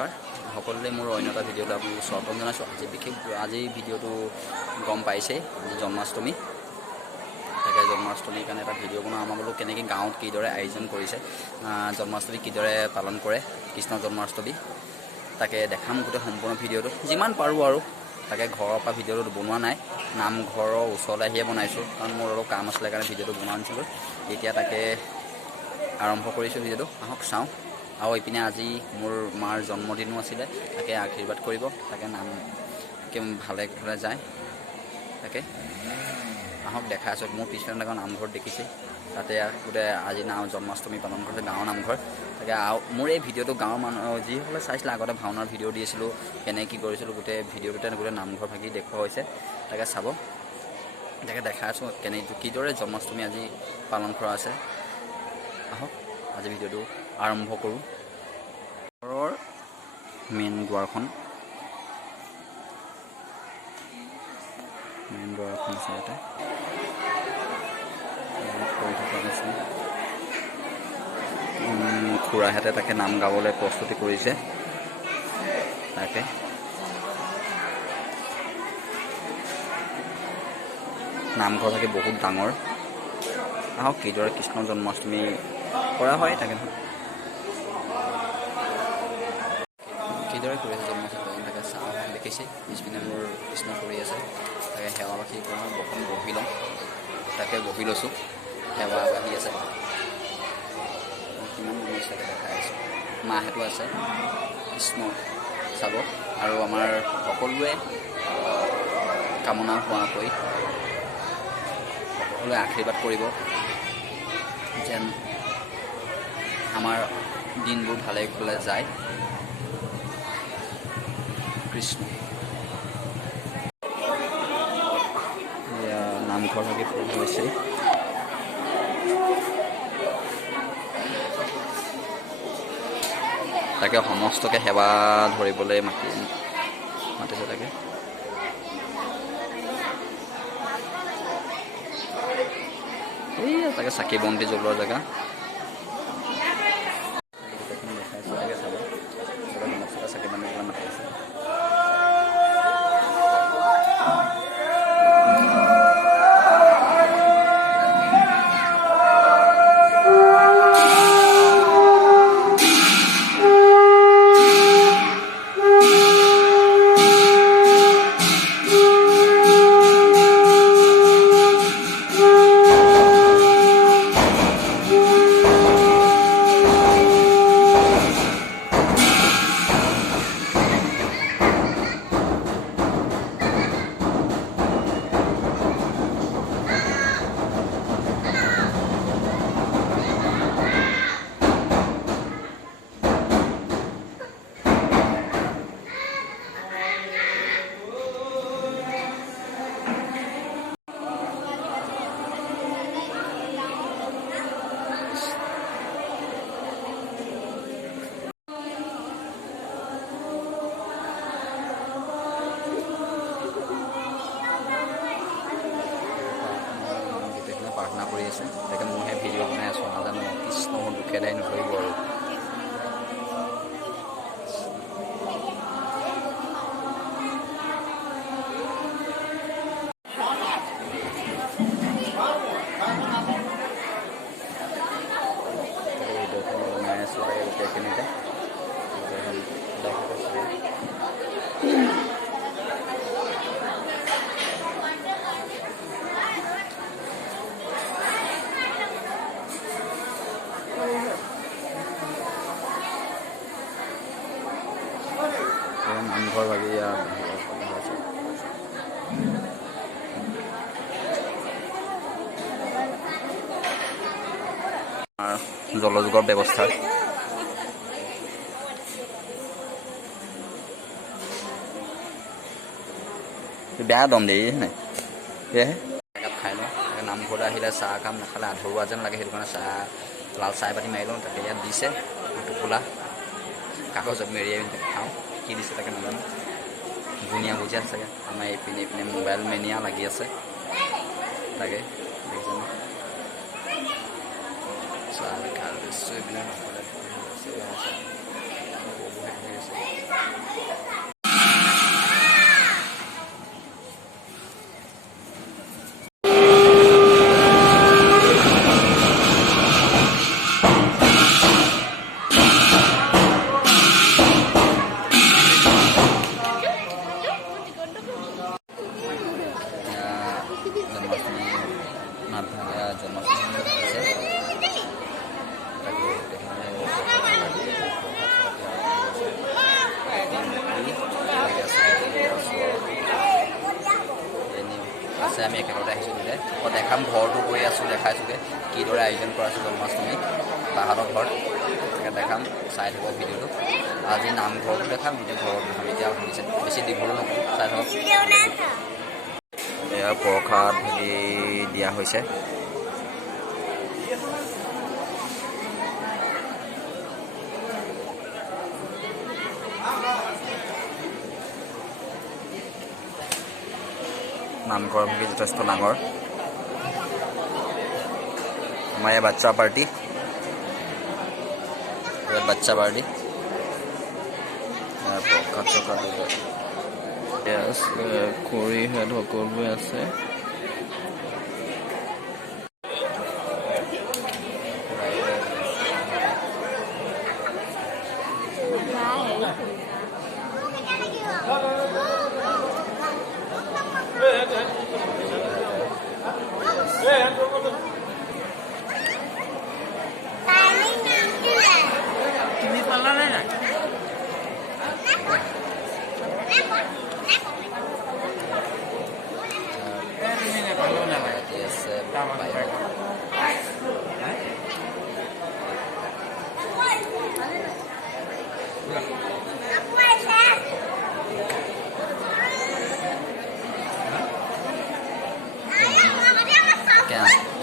নমস্কাৰ সকলোলৈ মোৰ অন্য এটা ভিডিঅ'লৈ আপোনালোক স্বাগতম জনাইছোঁ। আজি ভিডিঅ'টো গম পাইছে আজি জন্মাষ্টমী, তাকে জন্মাষ্টমীৰ কাৰণে এটা ভিডিঅ' বনাওঁ। আমাৰ বোলো কেনেকৈ গাঁৱত কিদৰে আয়োজন কৰিছে, জন্মাষ্টমী কিদৰে পালন কৰে, কৃষ্ণ জন্মাষ্টমী তাকে দেখাম গোটেই সম্পূৰ্ণ ভিডিঅ'টো যিমান পাৰোঁ আৰু। তাকে ঘৰৰ পৰা ভিডিঅ'টো বনোৱা নাই, নামঘৰৰ ওচৰলৈ আহিয়ে বনাইছোঁ, কাৰণ মোৰ অলপ কাম আছিলে কাৰণে ভিডিঅ'টো বনোৱা নাছিলোঁ। এতিয়া তাকে আৰম্ভ কৰিছোঁ ভিডিঅ'টো, আহক চাওঁ। আৰু এইপিনে আজি মোৰ মাৰ জন্মদিনো আছিলে, তাকে আশীৰ্বাদ কৰিব, তাকে নাম ভালে ভালে যায়। তাকে আহক দেখাই আছোঁ। মোৰ পিছফালে এখন নামঘৰত দেখিছে, তাতে গোটেই আজি জন্মাষ্টমী পালন কৰিছে গাঁৱৰ নামঘৰ। তাকে মোৰ এই ভিডিঅ'টো গাঁৱৰ মানুহ যিসকলে চাইছিলে, আগতে ভাওনাৰ ভিডিঅ' দিছিলোঁ, কেনেকৈ কি কৰিছিলোঁ, গোটেই ভিডিঅ'টোতে গোটেই নামঘৰ ভাগি দেখুওৱা হৈছে। তাকে চাব, তাকে দেখাই আছোঁ কিদৰে জন্মাষ্টমী আজি পালন কৰা আছে। আহক আজি ভিডিঅ'টো আৰম্ভ কৰোঁ। ঘৰৰ মেইন দুৱাৰখন আছে ইয়াতে কৰি থকা হৈছে। খুৰাহঁতে তাকে নাম গাবলৈ প্ৰস্তুতি কৰিছে। তাকে নামঘৰ ভাগে বহুত ডাঙৰ। আহক কিদৰে কৃষ্ণ জন্মাষ্টমী কৰা হয়, তাকে কিদৰে কৰি আছে জন্মাষ্টমী তাকে চাওঁ। দেখিছে পিছপিনে মোৰ কৃষ্ণ কৰি আছে, তাকে সেৱাবাসী বহি লওঁ, তাকে বহি লৈছোঁ। সেৱা বাঢ়ি আছে, কিমান মানুহ তাকে দেখাই আছোঁ। মাহঁতো আছে কৃষ্ণ চাব, আৰু আমাৰ সকলোৱে কামনা হোৱাকৈ সকলোৱে আশীৰ্বাদ কৰিব যেন আমাৰ দিনবোৰ ভালে ভালে যায়। কৃষ্ণ এয়া নামঘৰ ভাগে ফুল হৈছে। তাকে সমস্তকে সেৱা ধৰিবলৈ মাতিছে। তাকে তাকে চাকি বন্তি জ্বলোৱাৰ জেগা দেখাইছোঁ। তাকে চাব চাকি বন্তি জ্বলোৱা মাতিছে। প্ৰাৰ্থনা কৰি আছে। তাকে মইহে ভিডিঅ' বনাই আছোঁ, নাজানো কৃষ্ণ মোৰ দুখে দাই নধৰিব আৰু। ভিডিঅ'খন বনাই আছোঁ তাকে গোটেইখিনিতে নামঘৰ ভাগি জলযোগৰ ব্যৱস্থা বেয়া দম দিয়ে নাই সেয়েহে একাপ খাই লওঁ। নামঘৰলৈ আহিলে চাহ কাম নাখালে আধৰুৱা যেন লাগে, সেইটো কাৰণে লাল চাহ এবাতি মাৰি লওঁ। তাকে ইয়াত দিছে টোপোলা কাগজত মেৰিয়াই খাওঁ। কি দিছে তাকে নাজানো, বুনিয়া ভুজিয়া চাগে। আমাৰ এইপিনে মোবাইল মেনিয়া লাগি আছে। তাকে দেখিছেনে চাহ খাই লৈছোঁ। এইপিনে আছে আমি একেলগতে আহিছোঁ দিলে মই দেখাম ঘৰটো গৈ আছোঁ দেখাইছোঁগৈ কিদৰে আয়োজন কৰা আছে জন্মাষ্টমী বাহঁতৰ ঘৰত তাকে দেখাম চাই থাকক ভিডিঅ'টো আজি নামঘৰটো দেখাম এতিয়া ঘৰত দেখাম এতিয়া শুনিছে বেছি দীঘলো নকৰোঁ চাই থাকক এয়া প্ৰসাদ ভাগি দিয়া হৈছে নামঘৰ ভাগি যথেষ্ট ডাঙৰ আমাৰ ইয়াৰ বাচ্চা পাৰ্টি প্ৰসাদ চসাদ খৰি হেড সকলোৱে আছে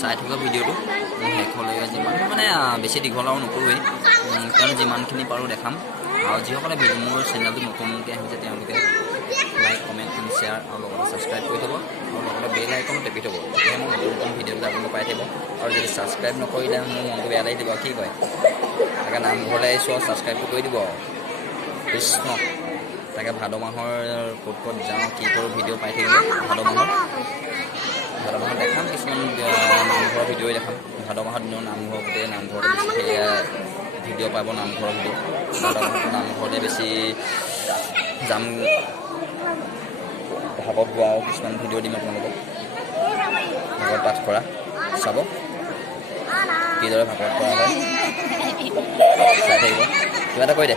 চাই থকা ভিডিঅ'টো শেষলৈকে যিমান মানে বেছি দীঘল আৰু নকৰোঁৱেই কাৰণ যিমানখিনি পাৰোঁ দেখাম আৰু যিসকলে মোৰ চেনেলটো নতুনকৈ আহিছে তেওঁলোকে লাইক কমেণ্ট এণ্ড শ্বেয়াৰ আৰু লগতে ছাবস্ক্ৰাইব কৰি থ'ব আৰু লগতে বেল আইকন টেপি থ'ব তেতিয়াহে মই নতুন নতুন ভিডিঅ'বিলাক আপোনালোকে পাই থাকিব আৰু যদি ছাবস্ক্ৰাইব নকৰিলে মোৰ মনটো বেয়া লাগি দিব কি কয় তাকে নামঘৰলৈ আহিছোঁ আৰু ছাবস্ক্ৰাইবটো কৰি দিব কৃষ্ণ তাকে ভাদ মাহৰ ক'ত ক'ত যাওঁ কি কৰোঁ ভিডিঅ' পাই থাকিব ভাদ মাহত দেখাম কিছুমান নামঘৰৰ ভিডিঅ'ই দেখাম ভাদ মাহৰ দিনৰ নামঘৰ গোটেই নামঘৰতে বেছি সেয়া ভিডিঅ' পাব নামঘৰৰ ভিডিঅ' ভাদ মাহত নামঘৰতে বেছি যাম ভাগৱত গোৱা আৰু কিছুমান ভিডিঅ' দিম আপোনালোকক ভাগৱত পাঠ কৰা চাব কিদৰে ভাগৱত কৰা হয় চাই থাকিব কিবা এটা কৈ দে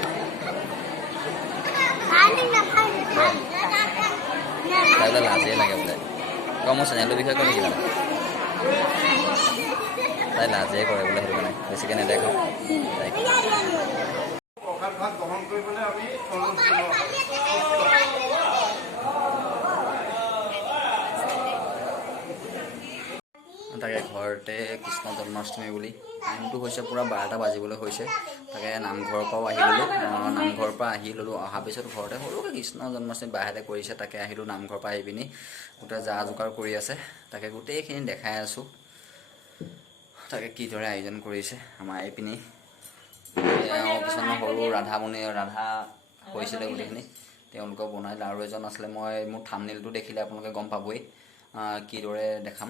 তাই বোলে লাজেই লাগে বোলে মোৰ চেনেলটোৰ বিষয়ে কৈ নেকি তাই লাজেই কৰে বোলে সেইটো কাৰণে বেছিকৈ নেদেখাওঁ তাইক তাকে ঘৰতে কৃষ্ণ জন্মাষ্টমী বুলি টাইমটো হৈছে পূৰা 12টা বাজিবলৈ হৈছে তাকে নামঘৰৰ পৰাও আহি ল'লোঁ নামঘৰৰ পৰা আহি ল'লোঁ অহাৰ পিছত ঘৰতে সৰুকৈ কৃষ্ণ জন্মাষ্টমী বাহঁতে কৰিছে তাকে আহিলোঁ নামঘৰৰ পৰা আহি পিনি গোটেই যা যোগাৰ কৰি আছে তাকে গোটেইখিনি দেখাই আছোঁ তাকে কিদৰে আয়োজন কৰিছে আমাৰ এইপিনি কিছুমান সৰু ৰাধা হৈছিলে গোটেইখিনি তেওঁলোকক বনাইলে আৰু এজন আছিলে মই মোৰ থাম্বনেইলটো দেখিলে আপোনালোকে গম পাবই কিদৰে দেখাম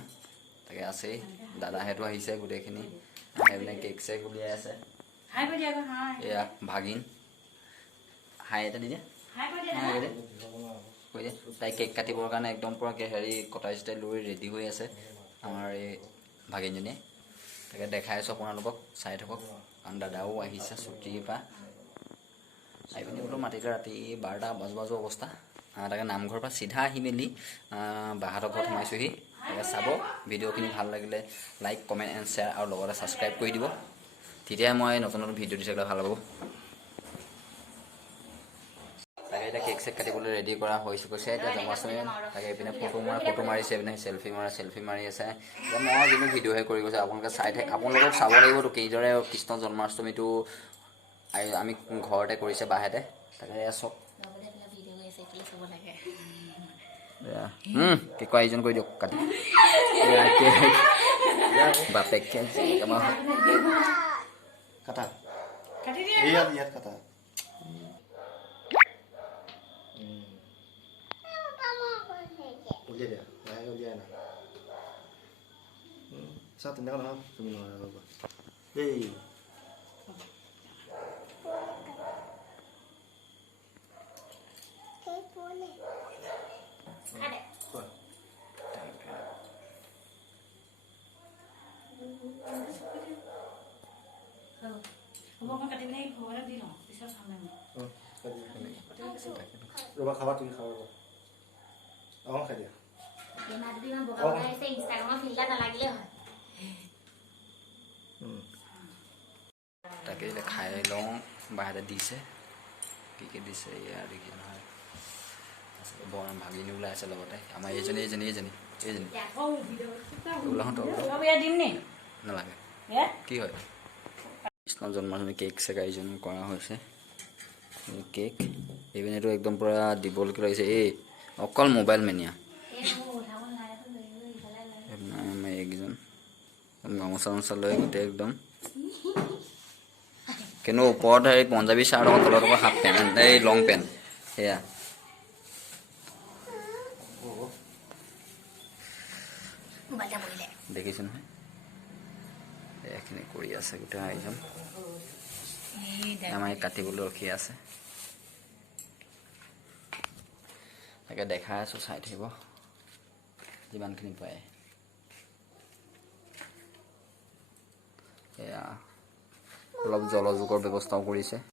তাকে আছেই দাদাহেঁতো আহিছে গোটেইখিনি সেইপিনে কেক চেক উলিয়াই আছে এয়া ভাগিন হাই এটা নিদিয়ে কৈ দিয়ে তাই কেক কাটিবৰ কাৰণে একদম পূৰা হেৰি কটাই চটাই লৈ ৰেডি হৈ আছে আমাৰ এই ভাগিনজনীয়ে তাকে দেখাই আছোঁ আপোনালোকক চাই থাকক কাৰণ দাদাও আহিছে ছুটিৰ পৰা আহি পিনি বোলো মাতিলে ৰাতি 12টা বাজু অৱস্থা তাকে নামঘৰৰ পৰা চিধা আহি মেলি বাহঁতৰ ঘৰত সোমাইছোঁহি তাকে চাব ভিডিঅ'খিনি ভাল লাগিলে লাইক কমেণ্ট এণ্ড শ্বেয়াৰ আৰু লগতে ছাবস্ক্ৰাইব কৰি দিব তেতিয়াহে মই নতুন নতুন ভিডিঅ' দি থাকিলে ভাল হ'ব তাকে এতিয়া কেক চেক কাটিবলৈ ৰেডি কৰা হৈছে কৈছে এতিয়া জন্মাষ্টমী তাকে এইপিনে ফটো মাৰিছে এইপিনে চেল্ফি মাৰি আছে এতিয়া মই কিন্তু ভিডিঅ'হে কৰি গৈছে আপোনালোকে আপোনালোকক চাব লাগিবতো কিদৰে কৃষ্ণ জন্মাষ্টমীটো আমি ঘৰতে কৰিছে বাহেঁতে তাকে চব কেক আয়োজন কৰি দিয়ক কাটি বাপেক কাটা ইয়াত কাটা udah deh, udah enak. Saat ini kan apa? Hei. Ada. Kamu makan ini bawa lagi loh, bisa sama. Coba khawatir khawatir. Oh, kayak dia. তাকে এতিয়া খাই লওঁ বাহিৰতে দিছে কি কি দিছে ইয়াৰ দেখি নহয় বৰ ভাগিনী ওলাই আছে লগতে আমাৰ এইজনী ওলাহত নালাগে কি হয় কৃষ্ণ জন্মাষ্টমী কেক চেক আয়োজন কৰা হৈছে কেক ইভিন এইটো একদম পূৰা দিবলৈকে লাগিছে এই অকল মোবাইল মেনিয়া এইকেইজন গামোচা চামোচা লৈ গোটেই একদম কিন্তু ওপৰত এই পঞ্জাবী চাৰ্ট আকৌ তলত আকৌ হাফ পেণ্ট এই লং পেণ্ট সেয়া দেখিছোঁ নহয় এইখিনি কৰি আছে গোটেই আয়োজন আমাৰ কাটিবলৈ ৰখি আছে তাকে দেখাই আছোঁ চাই থাকিব যিমানখিনি পায় এয়া অলপ জলযোগৰ ব্যৱস্থাও কৰিছে